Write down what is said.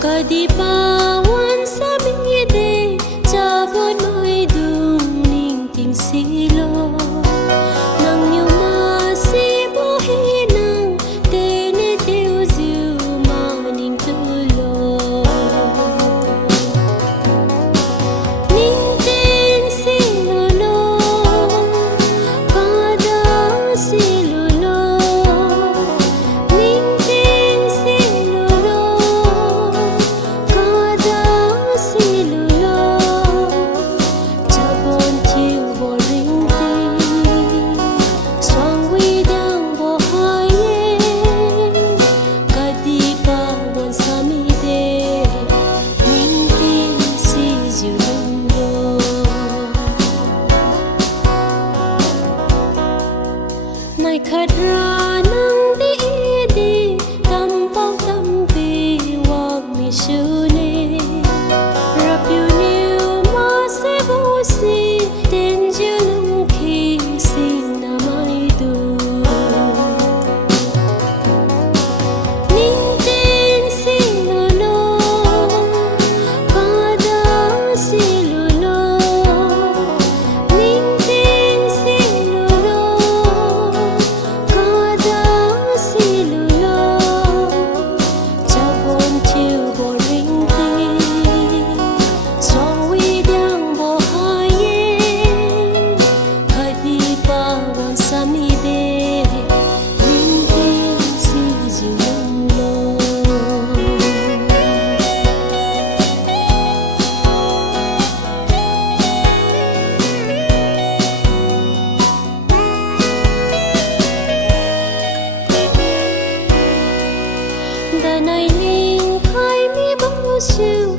Kadi pawan sa bide Jabon mo'y duming ting silo Nang yumasibuhin ng tinitiw-ziw maning tulo Ningting silulo Kada silulo Ningting silulo Kada silulo Jabon tiw bo ringting Swang widang bohaye Kadi pawan sa mide Ningting si zilulo Nay khadra nang di tampaw tampi wag mi shune Rap yu niu ma se busi ten julung ki sin na mai du Ningting silulo kada silulo Ningting silulo kada silulo Jabon tiw bo ringting Swang widang bohaye Kadi pawan sa mide Ringting si zilulo Danay ling khai mi bao siêu